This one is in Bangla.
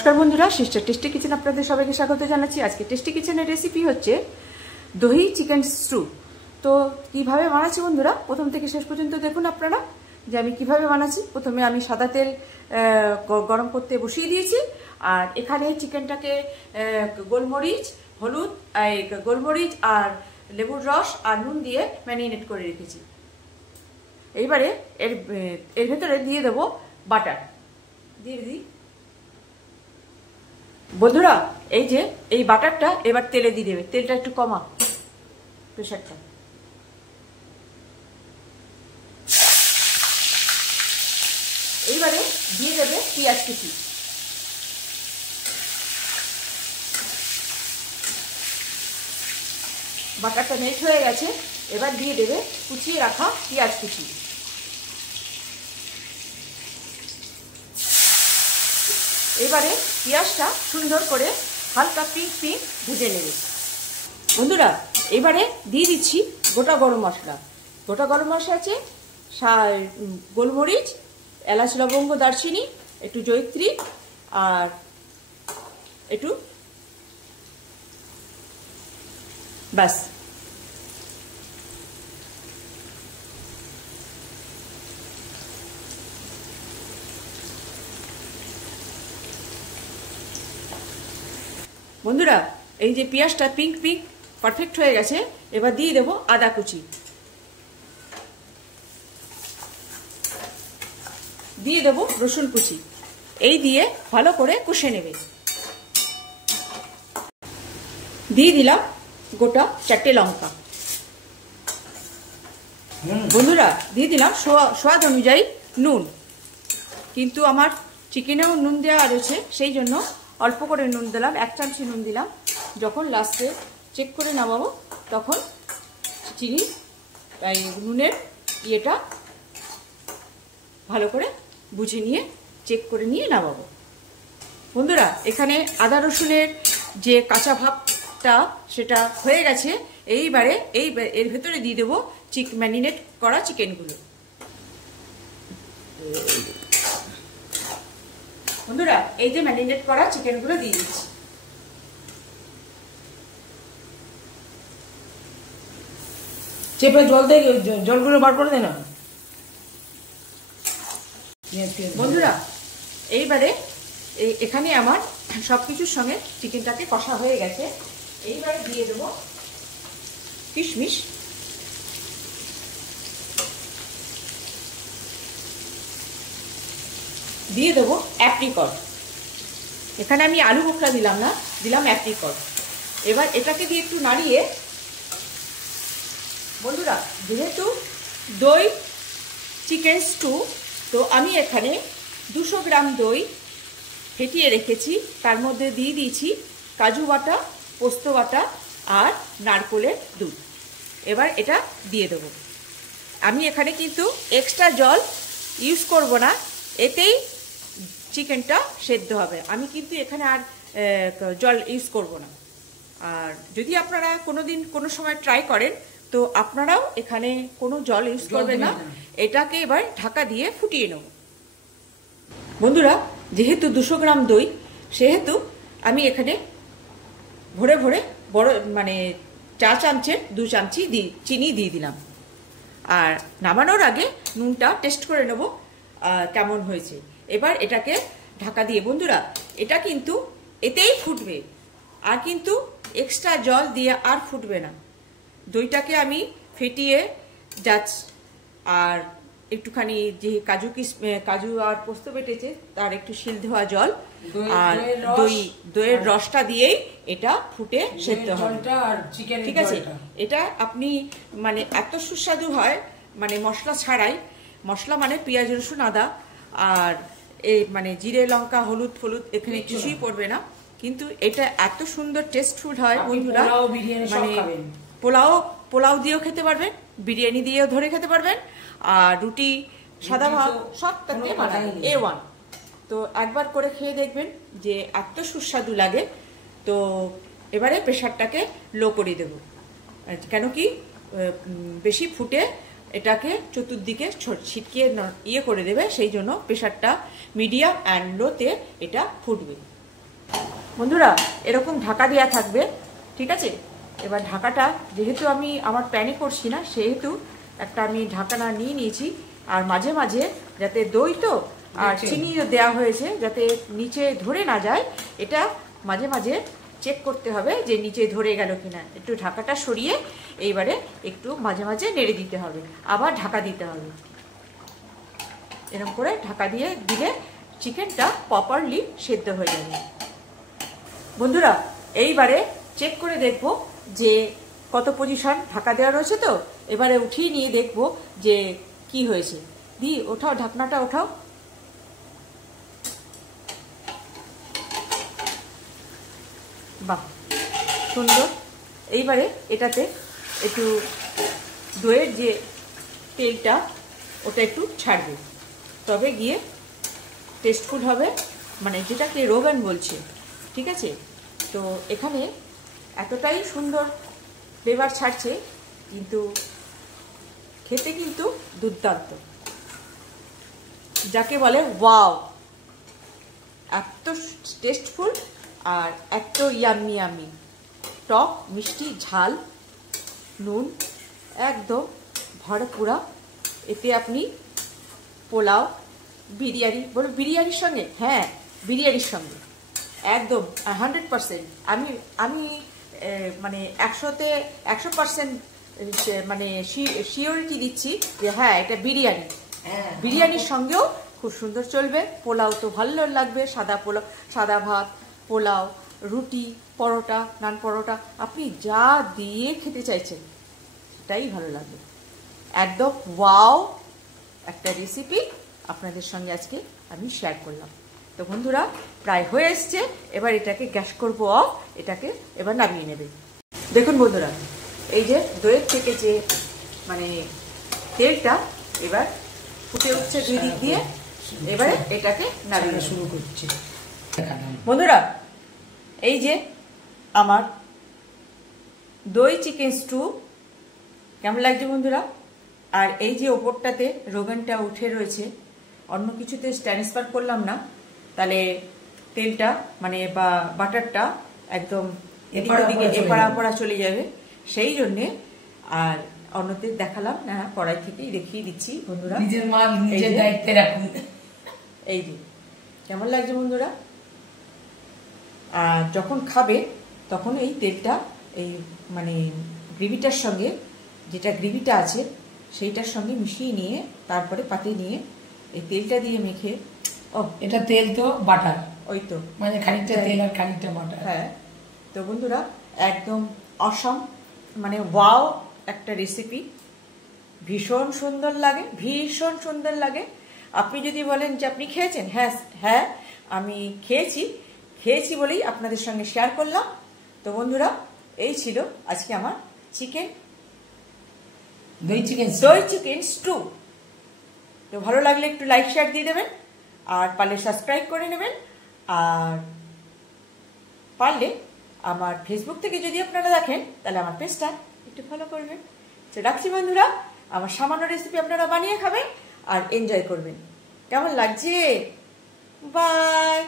নমস্কার বন্ধুরা, সিস্টার টেস্টি কিচেন আপনাদের সবাইকে স্বাগত জানাচ্ছি। আজকে টেস্টি কিচেনের রেসিপি হচ্ছে দহি চিকেন স্টু। তো কিভাবে বানাচ্ছি বন্ধুরা, প্রথম থেকে শেষ পর্যন্ত দেখুন আপনারা যে আমি কিভাবে বানাচ্ছি। প্রথমে আমি সাদা তেল গরম করতে বসিয়ে দিয়েছি, আর এখানে চিকেনটাকে গোলমরিচ, হলুদ, গোলমরিচ আর লেবুর রস আর নুন দিয়ে ম্যারিনেট করে রেখেছি। এইবারে এর ভেতরে দিয়ে দেবো বাটার। দিয়ে দিই বন্ধুরা, এই যে এই বাটারটা এবার তেলে দিয়ে দেবে। তেলটা একটু কমা, প্রেশারটা। এইবারে দিয়ে দেবে পেঁয়াজ কুচি। বাটারটা মেল্ট হয়ে গেছে, এবার দিয়ে দেবে কুচিয়ে রাখা পেঁয়াজ কুচি। এবারে পেঁয়াজটা সুন্দর করে হালকা পিঙ্ক পিঙ্ক ভেজে নেবে বন্ধুরা। এবারে দিয়ে দিচ্ছি গোটা গরম মশলা। গোটা গরম মশলা আছে গোলমরিচ, এলাচ, লবঙ্গ, দারচিনি, একটু জয়িত্রী আর একটু ব্যাস। বন্ধুরা, এই যে পেঁয়াজটা পিঙ্ক পিঙ্ক পারফেক্ট হয়ে গেছে, এবার দিয়ে দেবো আদা কুচি, দিয়ে দেবো রসুন কুচি। এই দিয়ে ভালো করে কষে নেবে। দিয়ে দিলাম গোটা 4টে লঙ্কা। বন্ধুরা, দিয়ে দিলাম স্বাদ অনুযায়ী নুন। কিন্তু আমার চিকেনেও নুন দেওয়া রয়েছে, সেই জন্য অল্প করে নুন দিলাম, 1 চামচি নুন দিলাম। যখন লাস্টে চেক করে নামাবো তখন চিনি নুনের ইয়েটা ভালো করে বুঝে নিয়ে চেক করে নিয়ে নামাবো। বন্ধুরা, এখানে আদা রসুনের যে কাঁচা ভাবটা সেটা হয়ে গেছে। এইবারে এর ভেতরে দিয়ে দেবো ম্যারিনেট করা চিকেনগুলো। বন্ধুরা, এই যে ম্যারিনেট করা চিকেনগুলো দিয়ে দিচ্ছি। চেপে জল দিয়ে জলগুলো বার করে দে না বন্ধুরা। এইবারে এখানে আমার সবকিছুর সঙ্গে চিকেনটাকে কষা হয়ে গেছে। এইবারে দিয়ে দেবো কিশমিশ, দিয়ে দেবো অ্যাপ্রিকট। এখানে আমি আলু বোখরা দিলাম না, দিলাম অ্যাপ্রিকট। এবার এটাকে দিয়ে একটু নাড়িয়ে, বন্ধুরা যেহেতু দই চিকেন স্টু, তো আমি এখানে 200 গ্রাম দই ফেটিয়ে রেখেছি, তার মধ্যে দিয়ে দিয়েছি কাজু বাটা, পোস্ত বাটা আর নারকেলের দুধ। এবার এটা দিয়ে দেবো। আমি এখানে কিন্তু এক্সট্রা জল ইউজ করব না, এতেই চিকেনটা সেদ্ধ হবে। আমি কিন্তু এখানে আর জল ইউজ করব না। আর যদি আপনারা কোনো সময় ট্রাই করেন, তো আপনারাও এখানে কোনো জল ইউজ করবেন না। এটাকে এবার ঢাকা দিয়ে ফুটিয়ে নেব। বন্ধুরা, যেহেতু 200 গ্রাম দই, সেহেতু আমি এখানে ভরে ভরে বড় 4 চামচের 2 চামচি চিনি দিয়ে দিলাম। আর নামানোর আগে নুনটা টেস্ট করে নেব কেমন হয়েছে। এবার এটাকে ঢাকা দিয়ে, বন্ধুরা এটা কিন্তু এতেই ফুটবে, আর কিন্তু এক্সট্রা জল দিয়ে আর ফুটবে না। দইটাকে আমি ফেটিয়ে যাচ্ছি, আর একটুখানি যে কাজু আর পোস্ত বেটেছে তার একটু শিল দেওয়া জল আর দইয়ের রসটা দিয়েই এটা ফুটে সেদ্ধ হবে। ঠিক আছে, এটা আপনি এত সুস্বাদু হয়, মশলা ছাড়াই। মশলা পেঁয়াজ, রসুন, আদা আর জিরে, লঙ্কা, হলুদ ফলুদ এখানে কিছুই পড়বে না, কিন্তু এটা এত সুন্দর টেস্টফুল হয় বন্ধুরা। পোলাও দিয়েও খেতে পারবেন, বিরিয়ানি দিয়েও ধরে খেতে পারবেন, আর রুটি, সাদা ভাত সবটাকে বানাবেন A1। তো একবার করে খেয়ে দেখবেন যে এত সুস্বাদু লাগে। তো এবারে প্রেশারটাকে লো করে দেব, কেন কি বেশি ফুটে এটাকে চতুর্দিকে ছিটকিয়ে ইয়ে করে দেবে, সেই জন্য প্রেশারটা মিডিয়াম অ্যান্ড লোতে এটা ফুটবে। বন্ধুরা এরকম ঢাকা দেওয়া থাকবে, ঠিক আছে। এবার ঢাকাটা যেহেতু আমি আমার প্যানে করছি না, সেহেতু একটা আমি ঢাকনা নিয়ে নিয়েছি। আর মাঝে মাঝে যাতে দই তো আর চিনিও দেওয়া হয়েছে, যাতে নিচে ধরে না যায়, এটা মাঝে মাঝে চেক করতে হবে যে নিচে ধরে গেল কিনা। একটু ঢাকাটা সরিয়ে এইবারে একটু মাঝে মাঝে নেড়ে দিতে হবে, আবার ঢাকা দিতে হবে। এরকম করে ঢাকা দিয়ে দিলে চিকেনটা প্রপারলি সেদ্ধ হয়ে যাবে। বন্ধুরা এইবারে চেক করে দেখব যে কত পজিশন ঢাকা দেওয়া রয়েছে। তো এবারে উঠিয়ে নিয়ে দেখব যে কি হয়েছে। দি ওঠাও, ঢাকনাটা ওঠাও। বাহ, সুন্দর। এইবারে এটাতে একটু দইয়ের যে তেলটা ওটা একটু ছাড়বে, তবে গিয়ে টেস্টফুল হবে, মানে যেটাকে রোগান বলছে, ঠিক আছে। তো এখানে এতটাই সুন্দর ফ্লেভার ছাড়ছে, কিন্তু খেতে কিন্তু দুর্দান্ত, যাকে বলে ওয়াও। এত টেস্টফুল আর এত ইয়াম্মি ইয়াম্মি, টক মিষ্টি ঝাল নুন একদম ভরপুরা। এতে আপনি পোলাও, বিরিয়ানি, বলো বিরিয়ানির সঙ্গে, হ্যাঁ বিরিয়ানির সঙ্গে একদম 100%। আমি মানে 100% মানে শিওরিটি দিচ্ছি যে হ্যাঁ এটা বিরিয়ানি। বিরিয়ানির সঙ্গেও খুব সুন্দর চলবে। পোলাও তো ভালো লাগবে, সাদা পোলাও, সাদা ভাত, পোলাও, রুটি, পরোটা, নান পরোটা, আপনি যা দিয়ে খেতে চাইছেন সেটাই ভালো লাগবে। একদম ওয়াও একটা রেসিপি আপনাদের সঙ্গে আজকে আমি শেয়ার করলাম। তো বন্ধুরা প্রায় হয়ে এসছে, এবার এটাকে গ্যাস করবো অফ, এটাকে এবার নামিয়ে নেবে। দেখুন বন্ধুরা, এই যে দইয়ের থেকে যে মানে তেলটা এবার ফুটে উঠছে দুই দিক দিয়ে, এবারে এটাকে নামিয়ে শুরু করছে। বন্ধুরা এই যে আমার দই চিকেন স্টু কেমন লাগছে বন্ধুরা। আর এই যে ওপরটাতে রোগানটা উঠে রয়েছে, অন্য কিছুতে ট্রান্সফার করলাম না, তাহলে তেলটা মানে বা বাটারটা একদম এদিক ওদিকে এপাড়া পড়া চলে যাবে, সেই জন্যে। আর অন্যতে দেখালাম না, কড়াই থেকেই দেখিয়ে দিচ্ছি বন্ধুরা। নিজের মাল নিজের দায়িত্বে রাখুন। এই যে কেমন লাগছে বন্ধুরা। আর যখন খাবে তখন এই তেলটা এই মানে গ্রেভিটার সঙ্গে, যেটা গ্রেভিটা আছে সেইটার সঙ্গে মিশিয়ে নিয়ে তারপরে পাতে নিয়ে এই তেলটা দিয়ে মেখে, ও এটা তেল তো বাটার, ওই তো মানে খানিকটা তেল আর খানিকটা বাটার। হ্যাঁ, তো বন্ধুরা একদম অসম, মানে ওয়াও একটা রেসিপি, ভীষণ সুন্দর লাগে, ভীষণ সুন্দর লাগে। আপনি যদি বলেন যে আপনি খেয়েছেন, হ্যাঁ হ্যাঁ আমি খেয়েছি বলেই আপনাদের সঙ্গে শেয়ার করলাম। তো বন্ধুরা এই ছিল আজকে আমার দই চিকেন স্টু। তো ভালো লাগলে একটু লাইক শেয়ার দিয়ে দেবেন, আর পারলে সাবস্ক্রাইব করে নেবেন, আর পারলে আমার ফেসবুক থেকে যদি আপনারা দেখেন তাহলে আমার পেজটা একটু ফলো করবেন। তো রাখছি বন্ধুরা, আমার সামান্য রেসিপি আপনারা বানিয়ে খাবেন আর এনজয় করবেন। কেমন লাগছে? বাই।